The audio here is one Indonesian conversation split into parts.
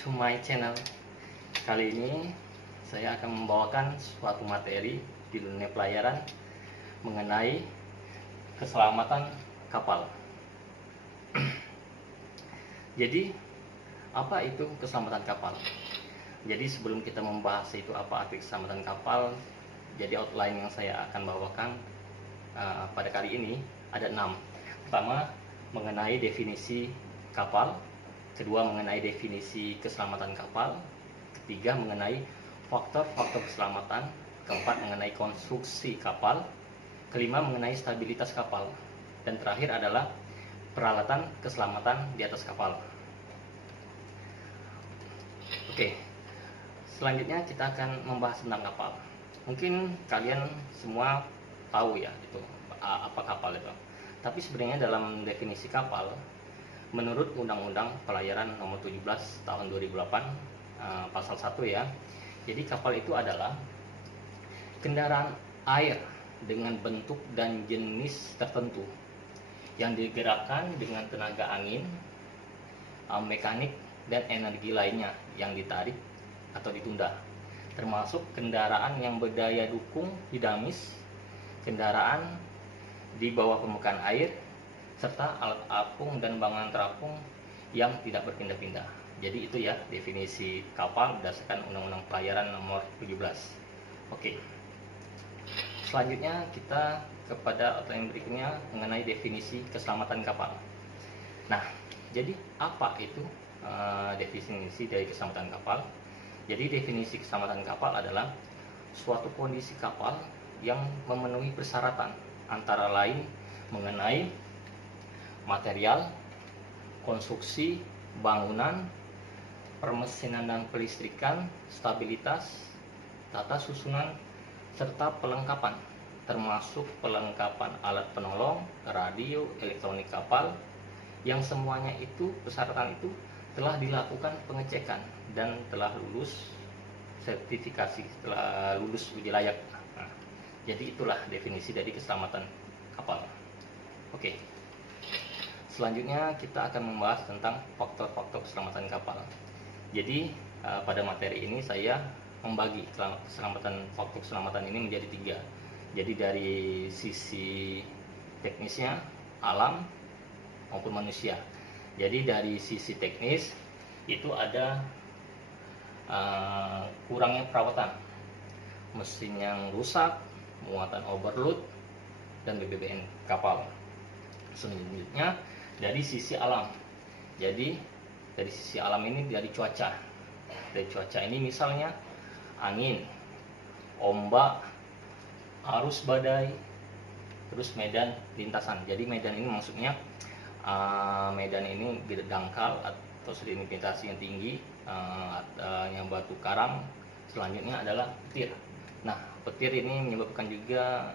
to my channel. Kali ini saya akan membawakan suatu materi di dunia pelayaran mengenai keselamatan kapal. Jadi, apa itu keselamatan kapal? Jadi sebelum kita membahas itu apa arti keselamatan kapal, jadi outline yang saya akan bawakan pada kali ini ada 6. Pertama, mengenai definisi kapal. Kedua, mengenai definisi keselamatan kapal. Ketiga, mengenai faktor-faktor keselamatan. Keempat, mengenai konstruksi kapal. Kelima, mengenai stabilitas kapal. Dan terakhir adalah peralatan keselamatan di atas kapal. Oke, selanjutnya kita akan membahas tentang kapal. Mungkin kalian semua tahu ya itu apa kapal itu. Tapi sebenarnya dalam definisi kapal, menurut Undang-Undang Pelayaran Nomor 17 Tahun 2008 Pasal 1 ya. Jadi kapal itu adalah kendaraan air dengan bentuk dan jenis tertentu yang digerakkan dengan tenaga angin, mekanik, dan energi lainnya yang ditarik atau ditunda, termasuk kendaraan yang berdaya dukung dinamis, kendaraan di bawah permukaan air, serta alat apung dan bangunan terapung yang tidak berpindah-pindah. Jadi itu ya definisi kapal berdasarkan Undang-Undang Pelayaran Nomor 17. Oke. Selanjutnya kita kepada outline berikutnya mengenai definisi keselamatan kapal. Nah, jadi apa itu definisi dari keselamatan kapal? Jadi definisi keselamatan kapal adalah suatu kondisi kapal yang memenuhi persyaratan antara lain mengenai material, konstruksi, bangunan, permesinan dan pelistrikan, stabilitas, tata susunan, serta pelengkapan, termasuk pelengkapan alat penolong, radio, elektronik kapal, yang semuanya itu persyaratan itu telah dilakukan pengecekan dan telah lulus sertifikasi, telah lulus uji layak. Nah, jadi itulah definisi dari keselamatan kapal. Oke. Selanjutnya kita akan membahas tentang faktor-faktor keselamatan kapal. Jadi pada materi ini saya membagi faktor keselamatan ini menjadi 3. Jadi dari sisi teknisnya, alam maupun manusia. Jadi dari sisi teknis itu ada kurangnya perawatan, mesin yang rusak, muatan overload, dan BBM kapal. Selanjutnya dari sisi alam. Jadi dari sisi alam ini dari cuaca. Dari cuaca ini misalnya angin, ombak, arus badai, terus medan lintasan. Jadi medan ini maksudnya medan ini dangkal atau sedimentasi yang tinggi, yang batu karang. Selanjutnya adalah petir. Nah, petir ini menyebabkan juga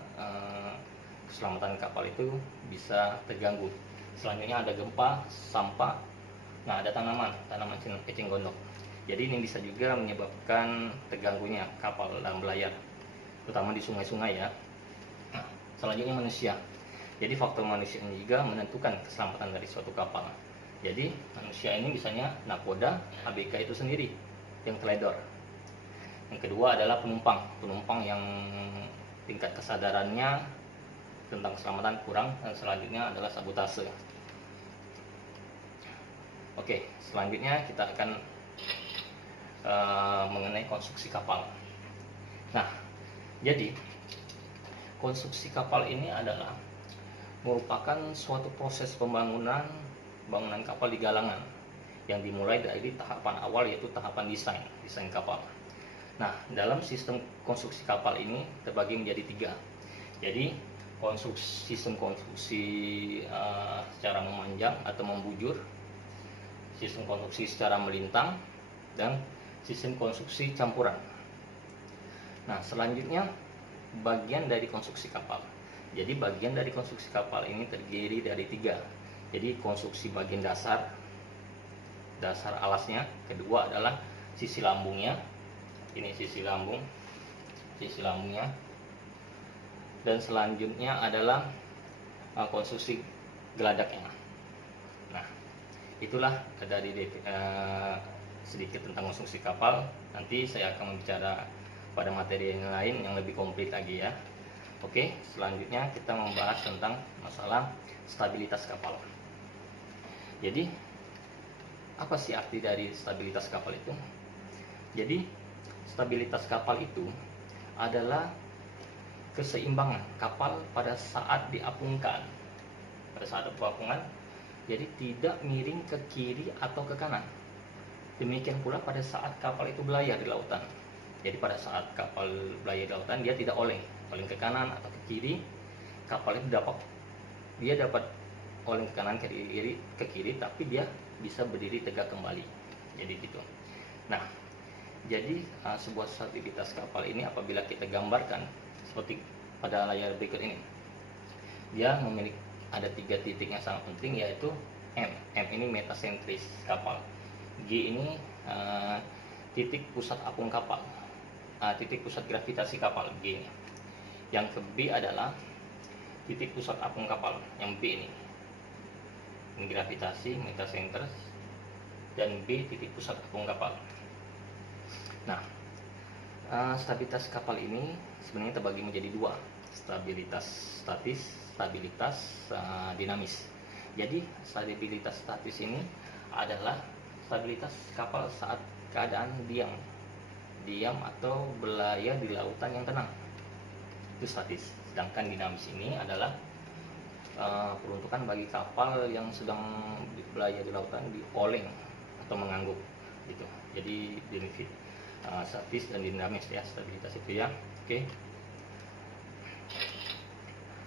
keselamatan kapal itu bisa terganggu. Selanjutnya ada gempa, sampah, nah ada tanaman eceng gondok. Jadi ini bisa juga menyebabkan terganggunya kapal dalam belayar, terutama di sungai-sungai ya. Nah, selanjutnya manusia. Jadi faktor manusia ini juga menentukan keselamatan dari suatu kapal. Jadi manusia ini misalnya nakoda, ABK itu sendiri yang teledor. Yang kedua adalah penumpang yang tingkat kesadarannya tentang keselamatan kurang, dan selanjutnya adalah sabotase. Oke, selanjutnya kita akan mengenai konstruksi kapal. Nah, jadi konstruksi kapal ini adalah merupakan suatu proses bangunan kapal di galangan yang dimulai dari tahapan awal, yaitu tahapan desain kapal. Nah, dalam sistem konstruksi kapal ini terbagi menjadi 3. Jadi sistem konstruksi secara memanjang atau membujur, sistem konstruksi secara melintang, dan sistem konstruksi campuran. Nah, selanjutnya bagian dari konstruksi kapal. Jadi bagian dari konstruksi kapal ini terdiri dari 3. Jadi konstruksi bagian dasar alasnya. Kedua adalah sisi lambungnya. Ini sisi lambungnya. Dan selanjutnya adalah konstruksi geladaknya. Nah, itulah dari sedikit tentang konstruksi kapal. Nanti saya akan membicara pada materi yang lain yang lebih komplit lagi ya. Oke, selanjutnya kita membahas tentang masalah stabilitas kapal. Jadi, apa sih arti dari stabilitas kapal itu? Jadi, stabilitas kapal itu adalah keseimbangan kapal pada saat diapungkan. Pada saat diapungkan, jadi tidak miring ke kiri atau ke kanan. Demikian pula pada saat kapal itu berlayar di lautan. Jadi pada saat kapal berlayar di lautan, dia tidak oleng ke kanan atau ke kiri. Kapal itu dapat oleng ke kanan ke kiri, tapi dia bisa berdiri tegak kembali. Jadi gitu. Nah, jadi sebuah stabilitas kapal ini apabila kita gambarkan seperti pada layar berikut ini, dia memiliki ada 3 titik yang sangat penting, yaitu M. M ini metasentris kapal. G ini titik pusat apung kapal, titik pusat gravitasi kapal, G ini. Yang ke B adalah titik pusat apung kapal, yang B ini gravitasi, metasentris, dan B titik pusat apung kapal. Nah, stabilitas kapal ini sebenarnya terbagi menjadi 2, stabilitas statis, stabilitas dinamis. Jadi stabilitas statis ini adalah stabilitas kapal saat keadaan diam atau berlayar di lautan yang tenang, itu statis. Sedangkan dinamis ini adalah peruntukan bagi kapal yang sedang berlayar di lautan oleng atau mengangguk gitu. Jadi benefit statis dan dinamis ya, stabilitas itu ya. Oke.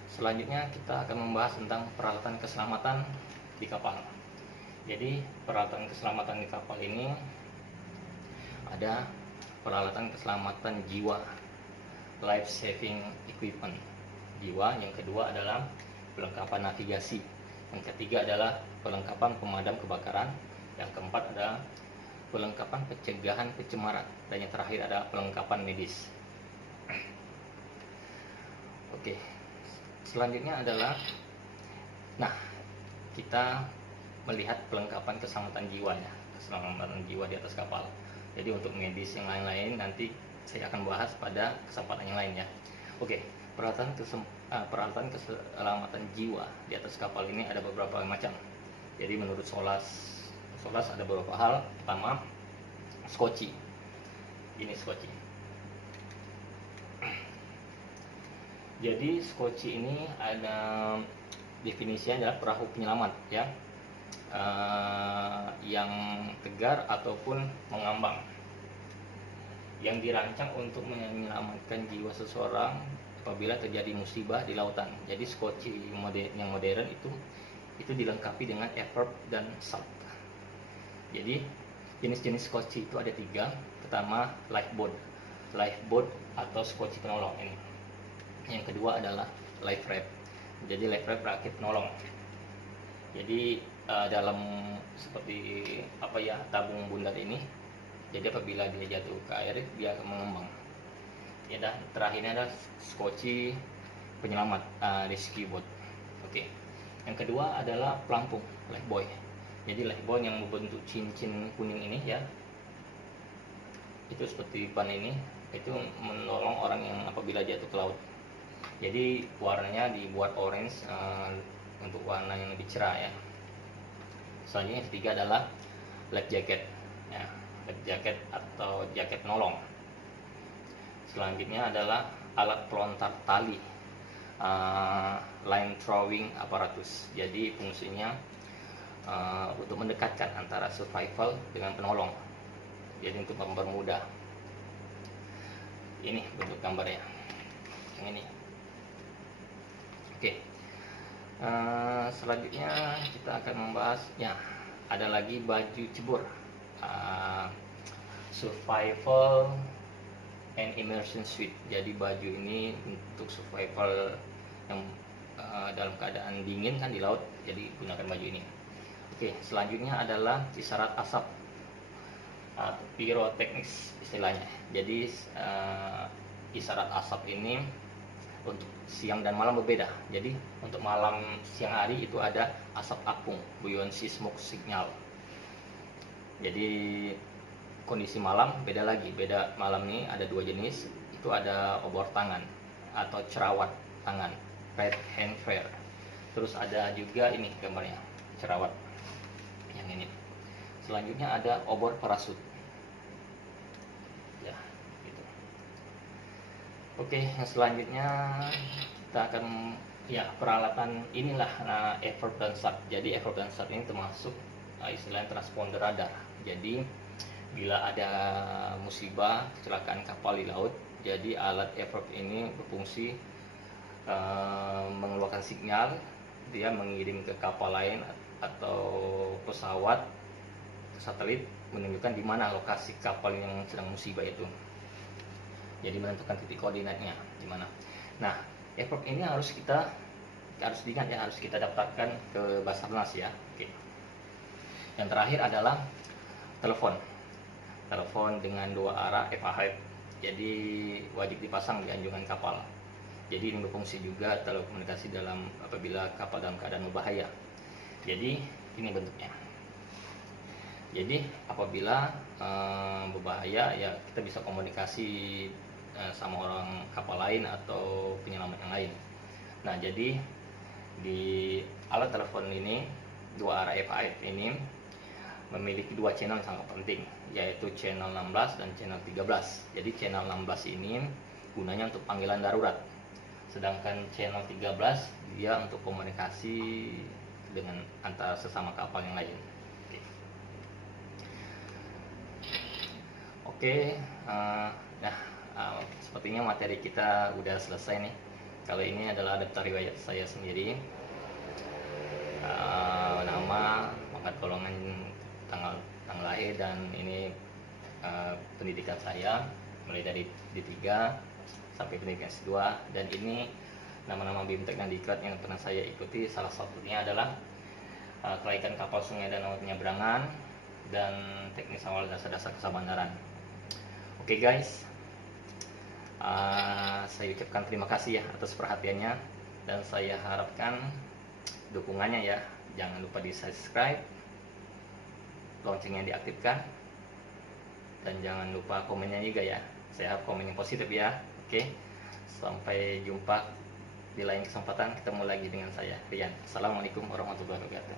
Selanjutnya kita akan membahas tentang peralatan keselamatan di kapal. Jadi peralatan keselamatan di kapal ini ada peralatan keselamatan jiwa, life saving equipment, jiwa. Yang kedua adalah perlengkapan navigasi. Yang ketiga adalah perlengkapan pemadam kebakaran. Yang keempat adalah perlengkapan pencegahan pencemaran. Dan yang terakhir adalah perlengkapan medis. Oke. Selanjutnya adalah, kita melihat perlengkapan keselamatan jiwa ya, keselamatan jiwa di atas kapal. Jadi untuk medis yang lain-lain nanti saya akan bahas pada kesempatan yang lain ya. Oke, peralatan keselamatan jiwa di atas kapal ini ada beberapa macam. Jadi menurut SOLAS ada beberapa hal. Pertama, skoci. Ini skoci. Jadi skoci ini ada definisinya adalah perahu penyelamat ya, yang tegar ataupun mengambang, yang dirancang untuk menyelamatkan jiwa seseorang apabila terjadi musibah di lautan. Jadi skoci yang modern itu dilengkapi dengan adverb dan sub. Jadi jenis-jenis skoci itu ada 3. Pertama, lifeboat atau skoci penolong ini. Yang kedua adalah life raft. Jadi life raft rakit penolong. Jadi dalam seperti tabung bundar ini. Jadi apabila dia jatuh ke air, dia akan mengembang. Ya, dan terakhirnya adalah skoci penyelamat, rescue boat. Oke. Yang kedua adalah pelampung, lifebuoy. Jadi lifebuoy yang berbentuk cincin kuning ini ya, itu seperti ban ini, itu menolong orang yang apabila jatuh ke laut. Jadi warnanya dibuat orange untuk warna yang lebih cerah ya. Selanjutnya yang ketiga adalah life jacket ya, life jacket atau jaket penolong. Selanjutnya adalah alat pelontar tali, line throwing apparatus. Jadi fungsinya untuk mendekatkan antara survival dengan penolong. Jadi untuk mempermudah. Ini bentuk gambarnya, yang ini. Oke. Selanjutnya kita akan membahas ya, ada lagi baju cebur, survival and immersion suit. Jadi baju ini untuk survival yang dalam keadaan dingin kan di laut, jadi gunakan baju ini. Oke, selanjutnya adalah isyarat asap, pyroteknis istilahnya. Jadi isyarat asap ini untuk siang dan malam berbeda. Jadi untuk malam siang hari itu ada asap apung, buoyancy smoke signal. Jadi kondisi malam beda lagi. Beda malam ini ada dua jenis, itu ada obor tangan atau cerawat tangan, right hand flare. Terus ada juga ini gambarnya, cerawat yang ini. Selanjutnya ada obor parasut. Ya, gitu. Oke, yang selanjutnya kita akan peralatan inilah effort dan sub. Jadi effort dan sub ini termasuk istilahnya transponder radar. Jadi bila ada musibah kecelakaan kapal di laut, jadi alat effort ini berfungsi mengeluarkan sinyal, dia mengirim ke kapal lain atau pesawat, satelit, menunjukkan di mana lokasi kapal yang sedang musibah itu. Jadi menentukan titik koordinatnya di mana. Nah, effort ini harus diingat ya, harus kita daftarkan ke Basarnas ya. Oke. Yang terakhir adalah telepon dengan 2 arah FAH. Jadi wajib dipasang di anjungan kapal. Jadi ini berfungsi juga telekomunikasi apabila kapal dalam keadaan berbahaya. Jadi ini bentuknya. Jadi apabila berbahaya ya kita bisa komunikasi sama orang kapal lain atau penyelamat yang lain. Nah, jadi di alat telepon ini 2 arah FAF ini memiliki 2 channel yang sangat penting, yaitu channel 16 dan channel 13. Jadi channel 16 ini gunanya untuk panggilan darurat, sedangkan channel 13 dia untuk komunikasi dengan antara sesama kapal yang lain. Oke, sepertinya materi kita udah selesai nih. Kalau ini adalah daftar riwayat saya sendiri, nama, pangkat golongan, tanggal lahir, dan ini pendidikan saya mulai dari D3 sampai pendidikan S2. Dan ini nama-nama BIMTEK dan Diklat yang pernah saya ikuti. Salah satunya adalah kelaikan kapal sungai dan laut penyeberangan dan teknis awal dasar-dasar kesabandaran. Oke guys, saya ucapkan terima kasih ya atas perhatiannya, dan saya harapkan dukungannya ya. Jangan lupa di subscribe, loncengnya diaktifkan, dan jangan lupa komennya juga ya. Saya harap komen yang positif ya. Oke, sampai jumpa di lain kesempatan. Ketemu lagi dengan saya, Rian. Assalamualaikum warahmatullahi wabarakatuh.